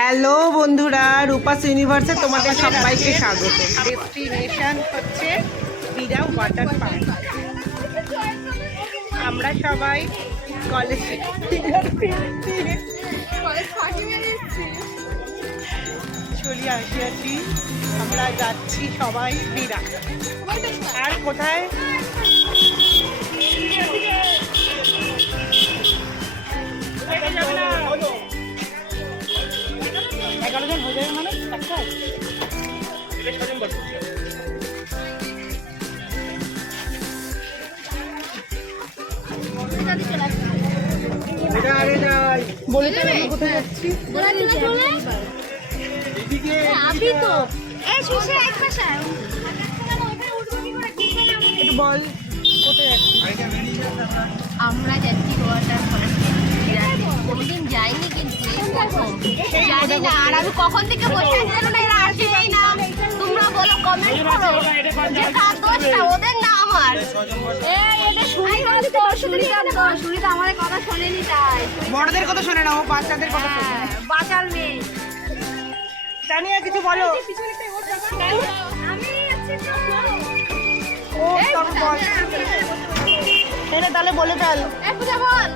Hello বন্ধুরা, রূপাস ইউনিভার্সে তোমাদের সবাইকে স্বাগত। ডেস্টিনেশন হচ্ছে বিরা ওয়াটার পার্ক। আমরা সবাই কলেজ চলে আসিয়াছি। আমরা যাচ্ছি সবাই বিরা। আর কোথায়? বলে দেবে কোথায় যাচ্ছি? একটু বল কোথায় যাচ্ছি? আমরা যাচ্ছি ওয়াটার পার্কে। কোনোদিন যাইনি কিন্তু এই প্রথম। জানি না, আর আমি কখন থেকে বসে আছি জানো না, এরা আসেই না। তোমরা বলো, কমেন্ট করো যে কার দোষটা, ওদের না আমার। সুরিতা আমাদের কথা শোনেনি, তাই বড়দের কথা শোনে না, ও বাচ্চাদের কথা শোনে। বাঁচাল মেয়ে। তানিয়া কিছু বলো। ও তখন বল। এটা তাহলে বলে ফেল। পূজা বল।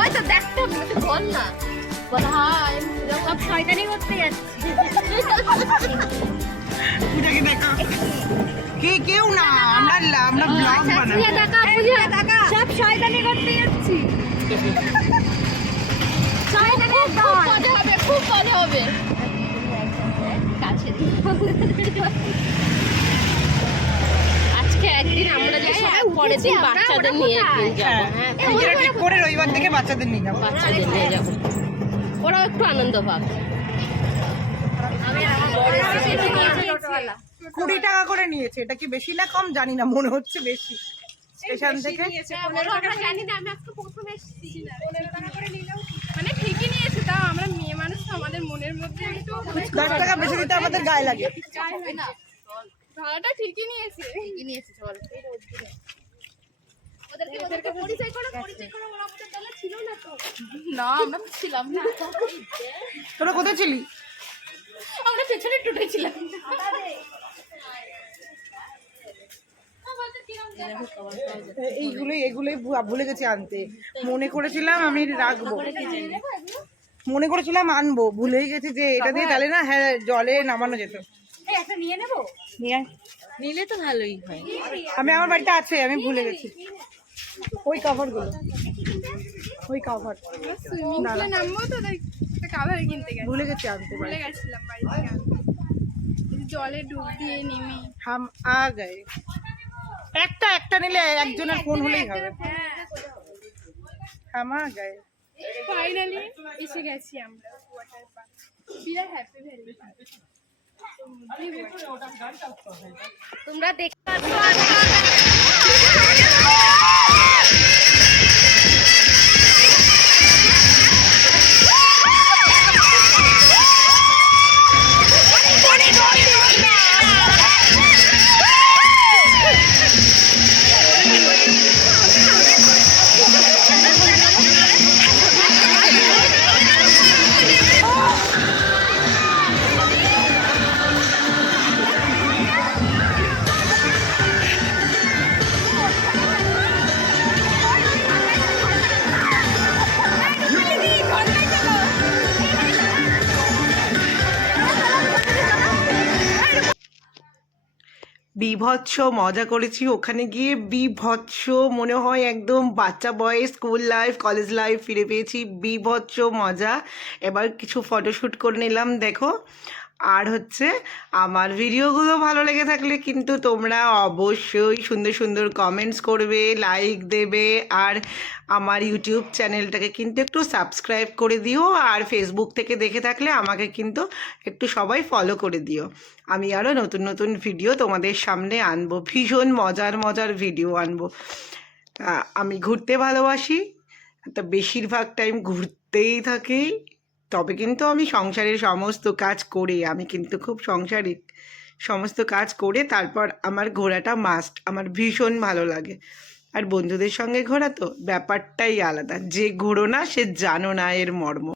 ওই তো দেখতো, বল না। বল হ্যাঁ, সব শয়তানি করতে যাচ্ছি। পূজাকে দেখা। কেউ না, আমরা ব্লগ বানাবো। সব শয়তানি করতে যাচ্ছি। খুব মজা হবে। আজকে একদিন আমরা যাবো, পরের দিন বাচ্চাদের নিয়ে একদিন যাবো। হ্যাঁ, ঠিক করে রবিবার থেকে বাচ্চাদের নিয়ে যাবো। বাচ্চাদের নিয়ে যাবো, ওরাও একটু আনন্দ পাবে। 20 টাকা করে নিয়েছে। এটা কি বেশি না কম জানি না, মনে হচ্ছে বেশি। স্টেশন থেকে জানি না, আমি আজকে প্রথম এসেছি। 15 টাকা করে নিলেও মানে ঠিকই নিয়েছে, তাও আমরা মেয়ে মানুষ তো, আমাদের মনের মধ্যে একটু 10 টাকা বেশি দিতে আমাদের গায়ে লাগে। ভাড়াটা ঠিকই নিয়েছে, চল। ওদেরকে পরিচয় করো, ওরা আমাদের দলে ছিল না তো। না, আমরা ছিলাম না। তোরা কোথায় ছিলি? আমরা পেছনে টুটে ছিলাম। এগুলোই ভুলে গেছি আনতে। মনে করেছিলাম আমি রাখবো, মনে করেছিলাম আনবো, ভুলেই গেছি যে এটা দিয়ে তাহলে না, হ্যাঁ, জলে নামানো যেত। একটা নিয়ে নেবো, নিলে তো ভালোই হয়। আমি আমার বাড়িতে আছে, আমি ভুলে গেছি। ওই কভার গুলো, ওই কভার নামবো তো, কাভার কিনতে গেছি, ভুলে গেছি আনতে। ভুলে গেছিলাম বাড়ি থেকে। জলে ডুব দিয়ে নেমে হাম আ গায়ে। একটা নিলে একজনের ফোন হলেই হবে। হাম আ গায়ে। ফাইনালি এসে গেছি আমরা ওয়াটার পার্ক। বিরাট হ্যাপি ভ্যালি। তোমরা দেখতে পাচ্ছ বিভৎস মজা করেছি ওখানে গিয়ে। বিভৎস মনে হয় একদম বাচ্চা বয়স, স্কুল লাইফ, কলেজ লাইফ ফিরে পেয়েছি। বিভৎস মজা। এবার কিছু ফটোশ্যুট করে নিলাম, দেখো। আর হচ্ছে আমার ভিডিওগুলো ভালো লেগে থাকলে কিন্তু তোমরা অবশ্যই সুন্দর সুন্দর কমেন্টস করবে, লাইক দেবে, আর আমার ইউটিউব চ্যানেলটাকে কিন্তু একটু সাবস্ক্রাইব করে দিও। আর ফেসবুক থেকে দেখে থাকলে আমাকে কিন্তু একটু সবাই ফলো করে দিও। আমি আরও নতুন নতুন ভিডিও তোমাদের সামনে আনবো, ভীষণ মজার ভিডিও আনবো। আমি ঘুরতে ভালোবাসি, তো বেশিরভাগ টাইম ঘুরতেই থাকি। তবে কিন্তু আমি সংসারের সমস্ত কাজ করে, আমি কিন্তু খুব সংসারিক, সমস্ত কাজ করে তারপর আমার ঘোরাটা মাস্ট। আমার ভীষণ ভালো লাগে। আর বন্ধুদের সঙ্গে ঘোরা তো ব্যাপারটাই আলাদা, যে ঘোরো না সে জানো না এর মর্ম।